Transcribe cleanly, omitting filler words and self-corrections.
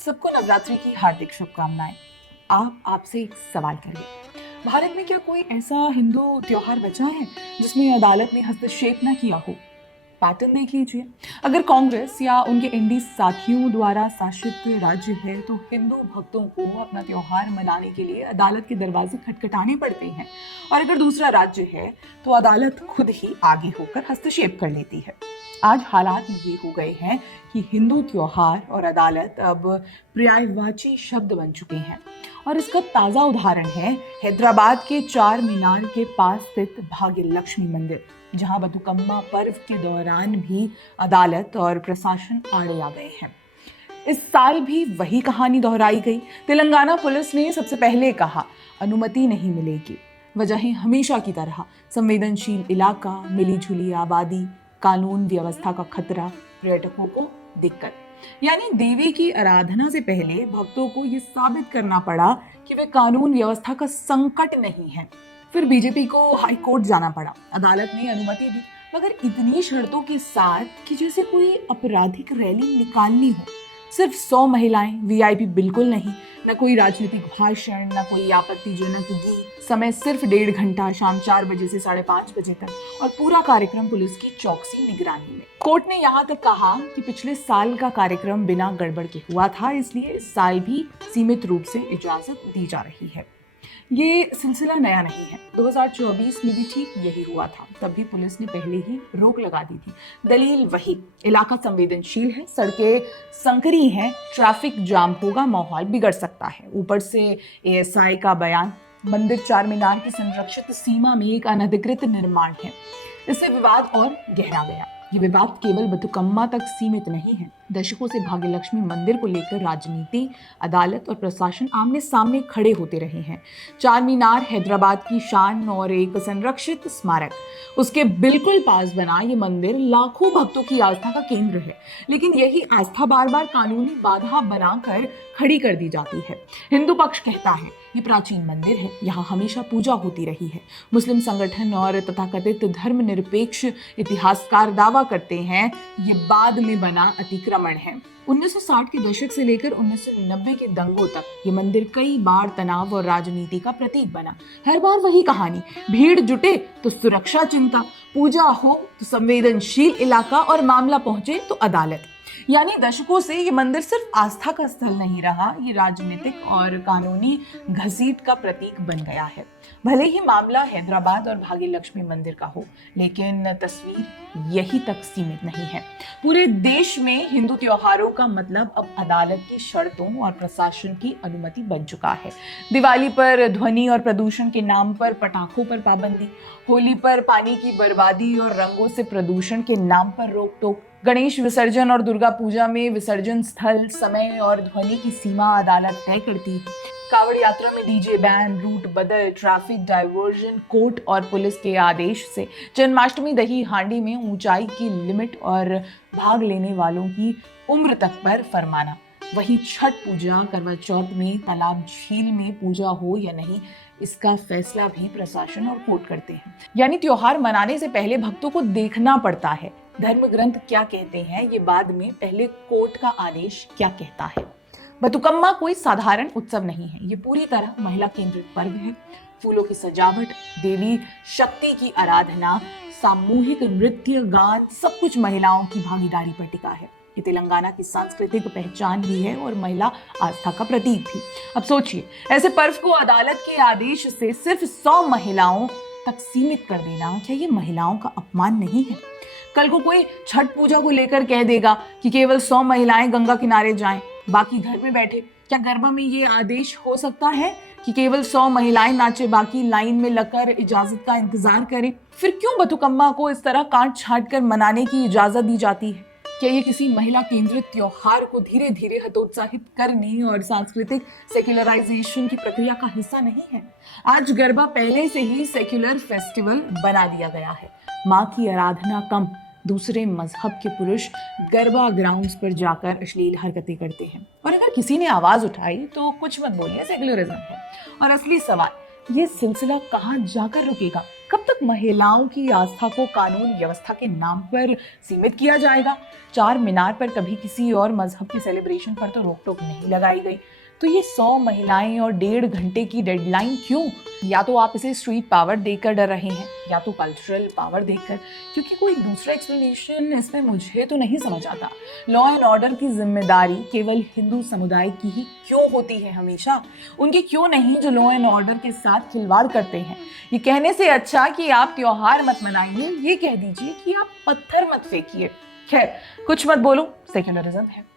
सबको नवरात्रि की हार्दिक शुभकामनाएं। आपसे एक सवाल करिए, भारत में क्या कोई ऐसा हिंदू त्योहार बचा है जिसमें अदालत ने हस्तक्षेप ना किया हो? पैटर्न देख लीजिए। अगर कांग्रेस या उनके एनडी साथियों द्वारा शासित राज्य है तो हिंदू भक्तों को अपना त्योहार मनाने के लिए अदालत के दरवाजे खटखटाने पड़ते हैं, और अगर दूसरा राज्य है तो अदालत खुद ही आगे होकर हस्तक्षेप कर लेती है। आज हालात ये हो गए हैं कि हिंदू त्योहार और अदालत अब पर्यायवाची शब्द बन चुके हैं, और इसका ताजा उदाहरण है हैदराबाद के चार मीनार के पास स्थित भाग्य लक्ष्मी मंदिर, जहां बथुकम्मा पर्व के दौरान भी अदालत और प्रशासन आड़े आ गए हैं। इस साल भी वही कहानी दोहराई गई। तेलंगाना पुलिस ने सबसे पहले कहा अनुमति नहीं मिलेगी। वजह हमेशा की तरह संवेदनशील इलाका, मिलीजुली आबादी, कानून व्यवस्था का खतरा, पर्यटकों को दिक्कत। यानी देवी की आराधना से पहले भक्तों को ये साबित करना पड़ा कि वे कानून व्यवस्था का संकट नहीं है। फिर बीजेपी को हाई कोर्ट जाना पड़ा, अदालत ने अनुमति दी, मगर इतनी शर्तों के साथ कि जैसे कोई आपराधिक रैली निकालनी हो। सिर्फ 100 महिलाएं, वीआईपी बिल्कुल नहीं, न कोई राजनीतिक भाषण, न कोई आपत्तिजनक गीत, समय सिर्फ 1.5 घंटा, शाम 4 बजे से 5:30 बजे तक, और पूरा कार्यक्रम पुलिस की चौकसी निगरानी में। कोर्ट ने यहाँ तक कहा कि पिछले साल का कार्यक्रम बिना गड़बड़ के हुआ था, इसलिए इस साल भी सीमित रूप से इजाजत दी जा रही है। ये सिलसिला नया नहीं है, 2024 में भी ठीक यही हुआ था। तब भी पुलिस ने पहले ही रोक लगा दी थी। दलील वही, इलाका संवेदनशील है, सड़कें संकरी हैं, ट्रैफिक जाम होगा, माहौल बिगड़ सकता है। ऊपर से एएसआई का बयान, मंदिर चार मीनार की संरक्षित सीमा में एक अनधिकृत निर्माण है। इससे विवाद और गहरा गया। ये विवाद केवल बथुकम्मा तक सीमित नहीं है। दशकों से भाग्य लक्ष्मी मंदिर को लेकर राजनीति, अदालत और प्रशासन आमने सामने खड़े होते रहे हैं। चार मीनार हैदराबाद की शान और एक संरक्षित स्मारक, उसके बिल्कुल पास बना ये मंदिर लाखों भक्तों की आस्था का केंद्र है। लेकिन यही आस्था बार बार कानूनी बाधा बनाकर खड़ी कर दी जाती है। हिंदू पक्ष कहता है ये प्राचीन मंदिर है, यहाँ हमेशा पूजा होती रही है। मुस्लिम संगठन और तथाकथित धर्मनिरपेक्ष इतिहासकार दावा करते हैं ये बाद में बना अतिक्रमण है। 1960 के दशक से लेकर 1990 के दंगों तक ये मंदिर कई बार तनाव और राजनीति का प्रतीक बना। हर बार वही कहानी, भीड़ जुटे तो सुरक्षा चिंता, पूजा हो तो संवेदनशील इलाका, और मामला पहुंचे तो अदालत। यानी दशकों से ये मंदिर सिर्फ आस्था का स्थल नहीं रहा, ये राजनीतिक और कानूनी घसीट का प्रतीक बन गया है। भले ही मामला हैदराबाद और भाग्य लक्ष्मी मंदिर का हो, लेकिन तस्वीर यही तक सीमित नहीं है। पूरे देश में हिंदू त्योहारों का मतलब अब अदालत की शर्तों और प्रशासन की अनुमति बन चुका है। दिवाली पर ध्वनि और प्रदूषण के नाम पर पटाखों पर पाबंदी, होली पर पानी की बर्बादी और रंगों से प्रदूषण के नाम पर रोक टोक, गणेश विसर्जन और दुर्गा पूजा में विसर्जन स्थल, समय और ध्वनि की सीमा अदालत तय करती है। कावड़ यात्रा में डीजे बैन, रूट बदल, ट्रैफिक डाइवर्जन कोर्ट और पुलिस के आदेश से। जन्माष्टमी दही हांडी में ऊंचाई की लिमिट और भाग लेने वालों की उम्र तक पर फरमाना। वहीं छठ पूजा, करवा चौथ में तालाब झील में पूजा हो या नहीं, इसका फैसला भी प्रशासन और कोर्ट करते हैं। यानी त्योहार मनाने से पहले भक्तों को देखना पड़ता है धर्म ग्रंथ क्या कहते हैं, ये बाद में, पहले कोर्ट का आदेश क्या कहता है। बथुकम्मा कोई साधारण उत्सव नहीं है, ये पूरी तरह महिला केंद्रित पर्व है। फूलों की सजावट, देवी शक्ति की आराधना, सामूहिक नृत्य, गान, सब कुछ महिलाओं की भागीदारी पर टिका है। ये तेलंगाना की सांस्कृतिक पहचान भी है और महिला आस्था का प्रतीक भी। अब सोचिए, ऐसे पर्व को अदालत के आदेश से सिर्फ 100 महिलाओं तक सीमित कर देना, क्या ये महिलाओं का अपमान नहीं है? कल को कोई छठ पूजा को लेकर कह देगा कि केवल 100 महिलाएं गंगा किनारे जाएं, बाकी घर में बैठे। क्या गरबा में ये आदेश हो सकता है कि केवल 100 महिलाएं नाचे, बाकी लाइन में लगकर इजाजत का इंतजार करें? फिर क्यों बथुकम्मा को इस तरह काट छाट कर मनाने की इजाजत दी जाती है? क्या ये किसी महिला केंद्रित त्योहार को धीरे धीरे हतोत्साहित करने और सांस्कृतिक सेक्युलराइजेशन की प्रक्रिया का हिस्सा नहीं है? आज गरबा पहले से ही सेक्युलर फेस्टिवल बना दिया गया है। माँ की आराधना कम, दूसरे मजहब के पुरुष गरबा ग्राउंड्स पर जाकर अश्लील हरकतें करते हैं, और अगर किसी ने आवाज उठाई तो कुछ मत बोलिए, सेक्युलरिज्म है। और असली सवाल, ये सिलसिला कहाँ जाकर रुकेगा? कब तक महिलाओं की आस्था को कानून व्यवस्था के नाम पर सीमित किया जाएगा? चार मीनार पर कभी किसी और मजहब के सेलिब्रेशन पर तो रोक टोक नहीं लगाई गई, तो ये 100 महिलाएं और 1.5 घंटे की डेडलाइन क्यों? या तो आप इसे स्ट्रीट पावर देकर डर रहे हैं या तो कल्चरल पावर देकर, क्योंकि कोई दूसरा एक्सप्लेनेशन इसमें मुझे तो नहीं समझ आता। लॉ एंड ऑर्डर की जिम्मेदारी केवल हिंदू समुदाय की ही क्यों होती है हमेशा? उनकी क्यों नहीं जो लॉ एंड ऑर्डर के साथ खिलवाड़ करते हैं? ये कहने से अच्छा कि आप त्योहार मत मनाइए, ये कह दीजिए कि आप पत्थर मत फेंकिए। खैर, कुछ मत बोलो, सेक्युलरिज्म है।